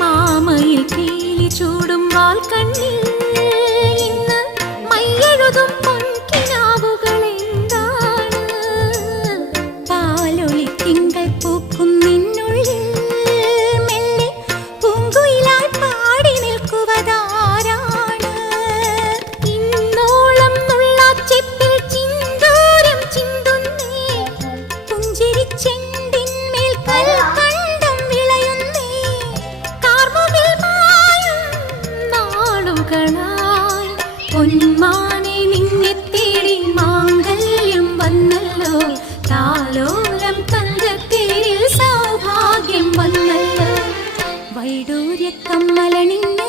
മാമയിൽ പീലി ചൂടും വാൽ കണ്ണിൽ ഇന്ന് മയ്യെഴുതും പൊൻകിനാവുകൾ എന്താണ്? പാലൊളി തിങ്കൾ പൂക്കും നിന്നുള്ളിൽ മെല്ലെ പൂങ്കുയിലായി പാടി നിൽക്കുവതാരാണ്? ഇന്നോളം നുള്ളാച്ചെപ്പിൽ ചിന്തൂരം ചിന്തുന്നേ, പുഞ്ചിരിച്ചെണ്ടിന്മേൽ കൽക്കണ്ടം വിളയുന്നേ, കാർമുകിൽ മായും നാളുകളായി പൊന്മാനെ നിന്നെ തേടി മാംഗല്യം വന്നല്ലോ, താലോലം തങ്കത്തേരിൽ സൗഭാഗ്യം വന്നല്ലോ. വൈഡൂര്യ കമ്മലണിഞ്ഞ